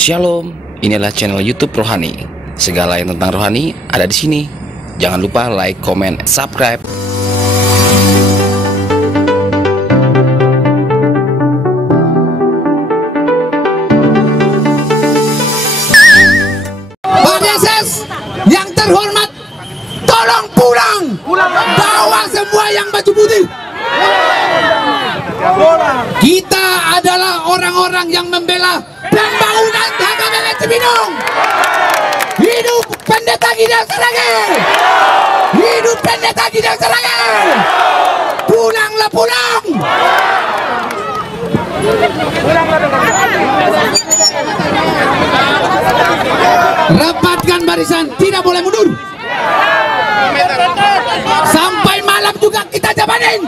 Shalom, inilah channel YouTube Rohani. Segala yang tentang rohani ada di sini. Jangan lupa like, comment, and subscribe. Pak Deses yang terhormat, tolong pulang. Bawa semua yang baju putih. Kita adalah orang-orang yang membela pembangunan HKBP Cibinong. Hidup Pendeta Gideon Saraghe. Hidup Pendeta Gideon Saraghe. Pulanglah, pulang. Rapatkan barisan, tidak boleh mundur. Sampai malam juga kita jabanin.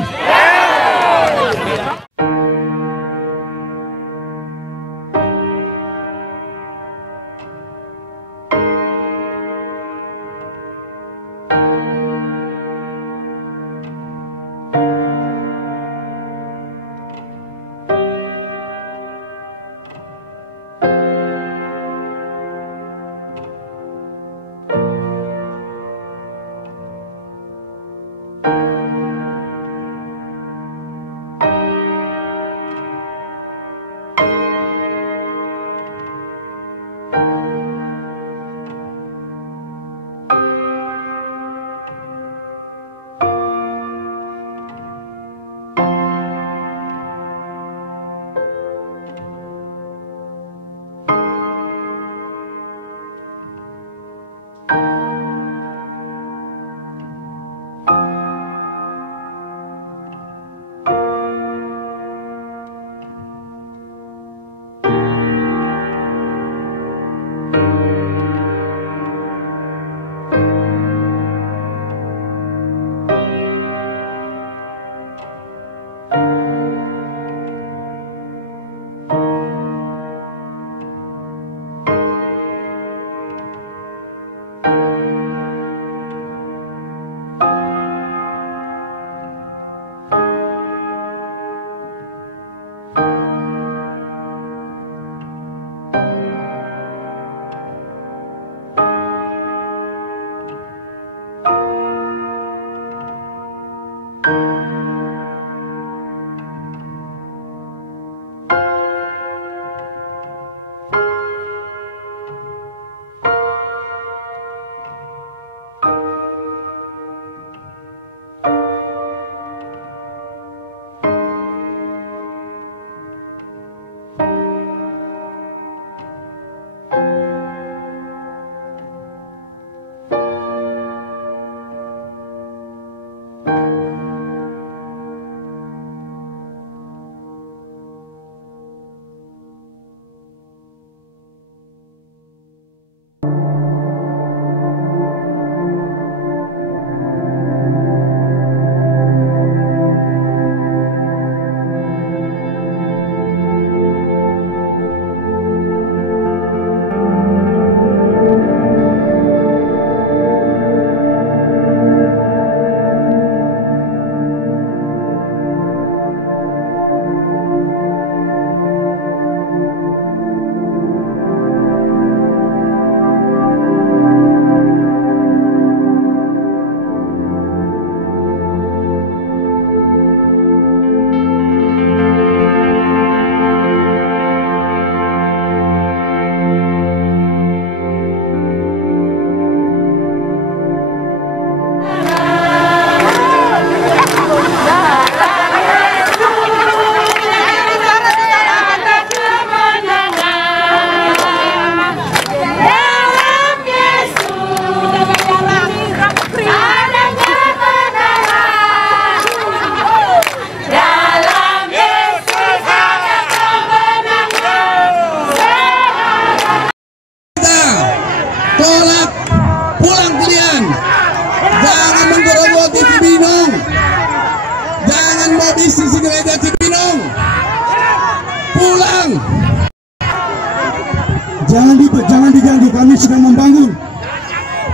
Jangan diganggu, kami sedang membangun.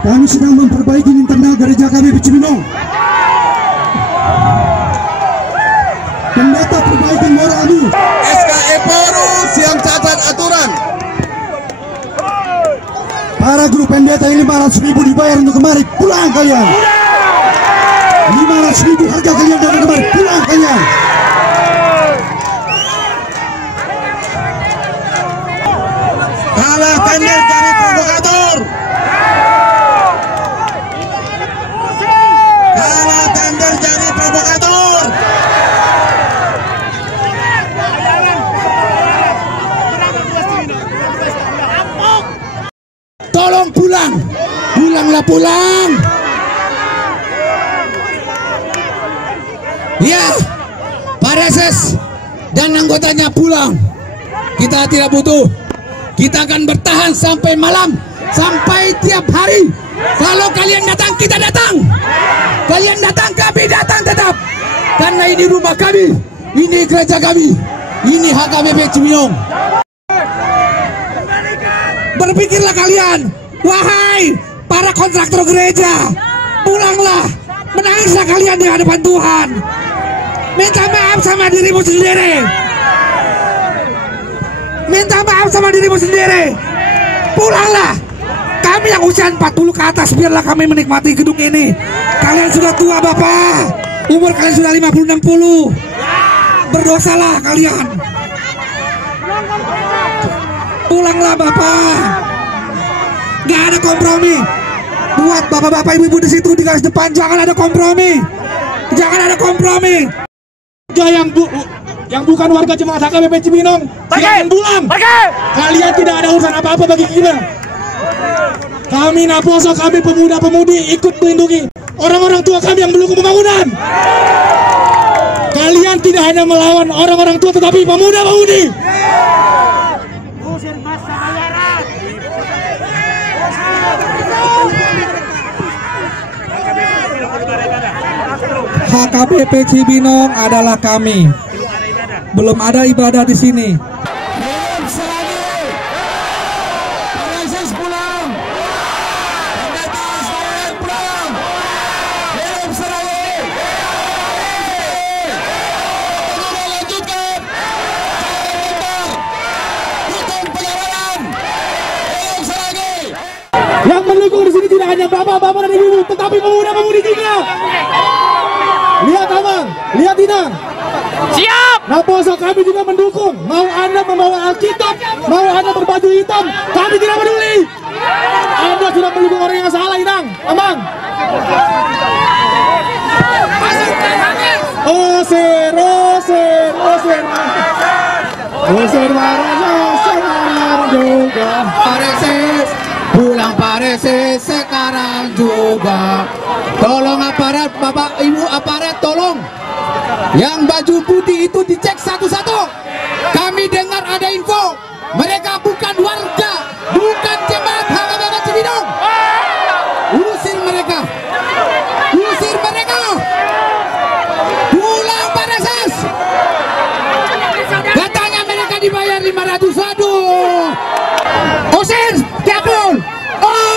Kami sedang memperbaiki internal gereja kami di Cibinong. Pendeta perbaiki moralmu. SKE Porus yang cacat aturan. Para guru pendeta ini 500.000 dibayar untuk kemari. Pulang kalian. 500.000 harga kalian datang kemari. Pulang kalian. Kalah tender jadi provokator. Kalah tender jadi provokator. Tolong pulang. Pulanglah pulang. Ya, Pak Reses dan anggotanya pulang. Kita tidak butuh. Kita akan bertahan sampai malam, sampai tiap hari. Kalau kalian datang, kita datang. Kalian datang, kami datang tetap. Karena ini rumah kami, ini gereja kami, ini HKBP Cibinong. Berpikirlah kalian, wahai para kontraktor gereja, pulanglah, menangislah kalian di hadapan Tuhan. Minta maaf sama dirimu sendiri. Minta maaf sama dirimu sendiri. Pulanglah. Kami yang usia 40 ke atas, biarlah kami menikmati gedung ini. Kalian sudah tua Bapak. Umur kalian sudah 50-60. Berdosalah kalian. Pulanglah Bapak. Gak ada kompromi. Buat bapak-bapak ibu-ibu di situ di garis depan, jangan ada kompromi. Jangan ada kompromi. Yang bukan warga jemaat HKBP Cibinong, silakan pulang. Kalian tidak ada urusan apa-apa bagi kita. Kami Naposo, kami pemuda-pemudi ikut melindungi orang-orang tua kami yang mendukung pembangunan. Kalian tidak hanya melawan orang-orang tua, tetapi pemuda-pemudi. HKBP Cibinong adalah kami. Belum ada ibadah di sini. Yang mendukung di sini tidak hanya bapak-bapak dan ibu-ibu, tetapi pemuda-pemudi juga. Lihat Amang, lihat Inang. Siap. Naposo kami juga mendukung. Mau Anda membawa Alkitab, mau Anda berbaju hitam, kami tidak peduli. Anda sudah mendukung orang yang salah, Inang, Amang. Oser, oser, oser. Oser sekarang juga. Pareses, pulang Pareses sekarang juga. Tolong aparat, bapak ibu aparat, tolong. Yang baju putih itu dicek satu-satu. Kami dengar ada info, mereka bukan warga, bukan jemaat HKBP Cibinong. Usir mereka. Usir mereka. Pulang Pareses. Katanya mereka dibayar 500. Aduh. Usir tiapun.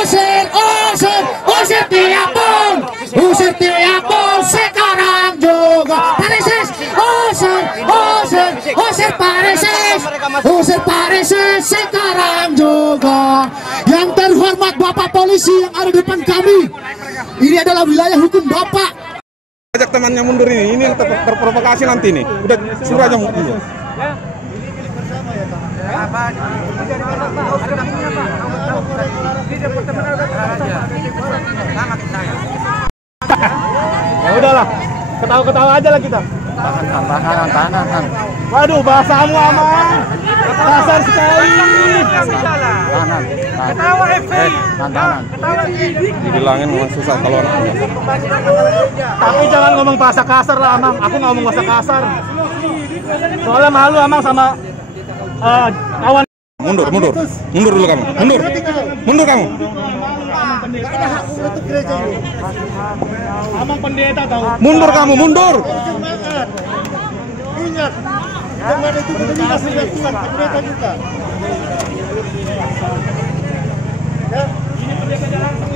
Usir, usir, usir tiapun. Usir tiapun sekarang juga. Pareses, usir, usir, usir Pareses. Usir Pareses sekarang juga. Yang terhormat Bapak Polisi yang ada di depan kami, ini adalah wilayah hukum Bapak. Ajak temannya mundur ini yang terprovokasi nanti nih. Udah suruh aja mundur. Ya udahlah, ketawa-ketawa aja lah kita. Tahan. Waduh, bahasamu Amang kasar sekali. Tahan. Ketawa FPI. Tahan. Dibilangin memang susah kalau orang. Tapi jangan ngomong bahasa kasar lah Amang. Aku nggak ngomong bahasa kasar. Soalnya malu Amang sama kawan. Mundur dulu kamu. Mundur kamu. Amang pendeta tahu. Mundur kamu, mundur. Ingat, jemaat itu berdiri sudah Tuhan, pendeta juga. Ya,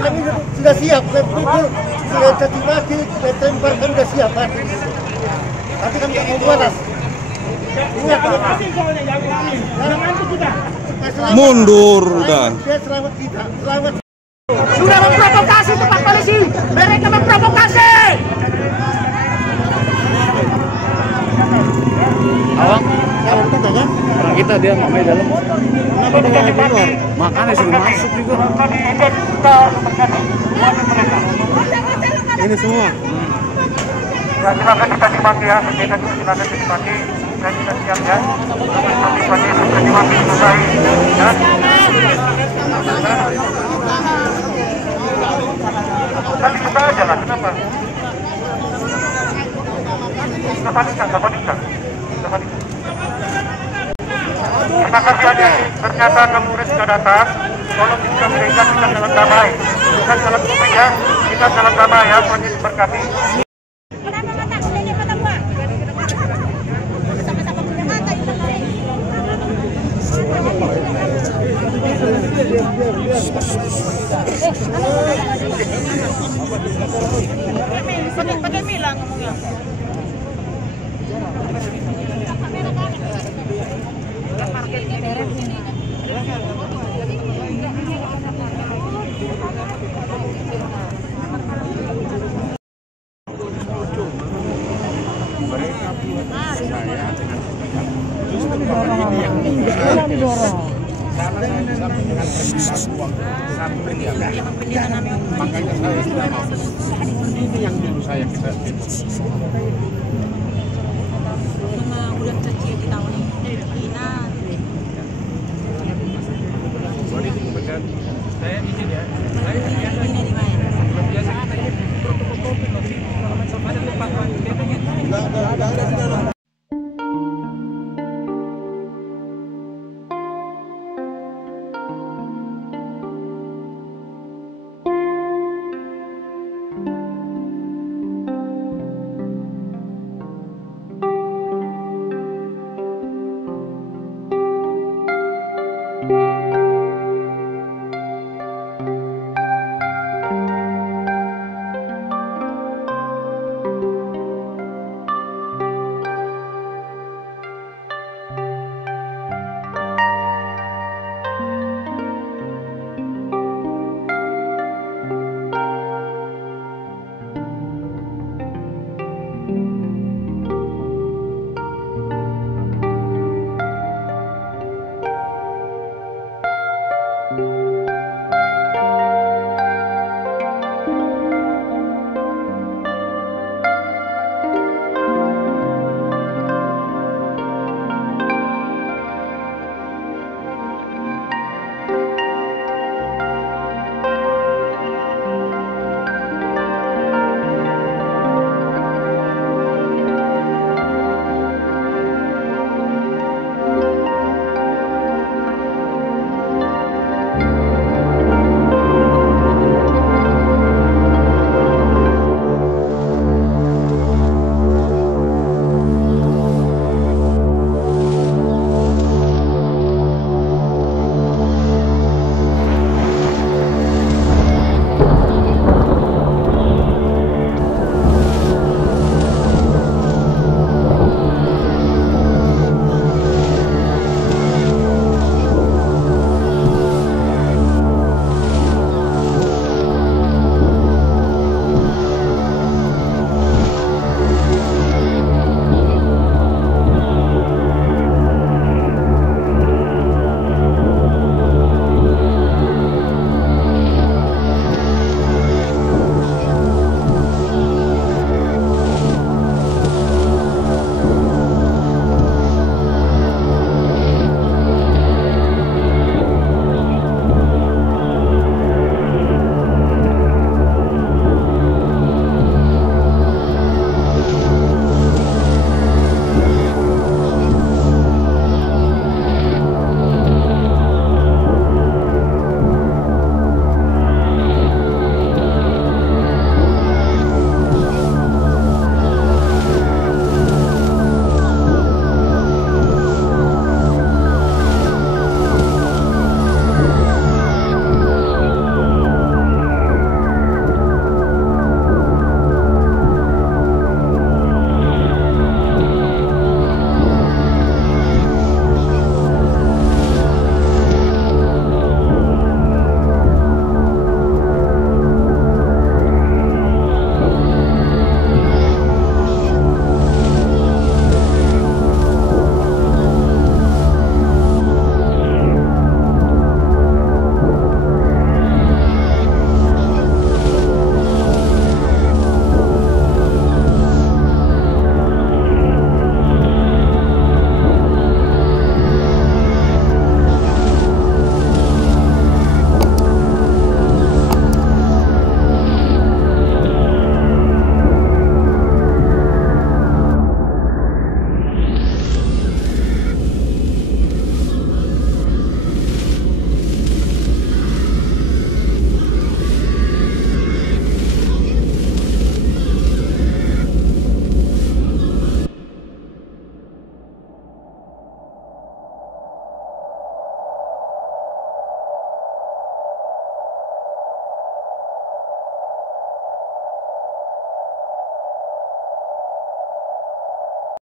kami sudah siap, sudah caci maki, tembak kami sudah siap. Tapi kami tak mau balas. Ingat, jangan kita. Mundur udah. Sudah memprovokasi tempat polisi. Mereka memprovokasi. Awang orang kita dia nggak main dalam. Kenapa dia di luar? Makanya suruh masuk juga. Ini semua. Ya, silakan kita dimaki ya, kita silakan dimaki, dan kita siap ya. Dimaki sudah dimaki selesai ya. Tadi kita aja lah, kenapa? Kita. Terima kasih adik. Ternyata Kapolres sudah datang. Tolong bisa mereka kita dalam damai. Bukan dalam damai ya. Kita dalam damai ya. Tuhan Yesus berkati. Pakai Mila ngomongnya. Makanya saya sudah mau. Ini yang dulu saya kita. Udah kecil di tahun ini. Saya izin ya.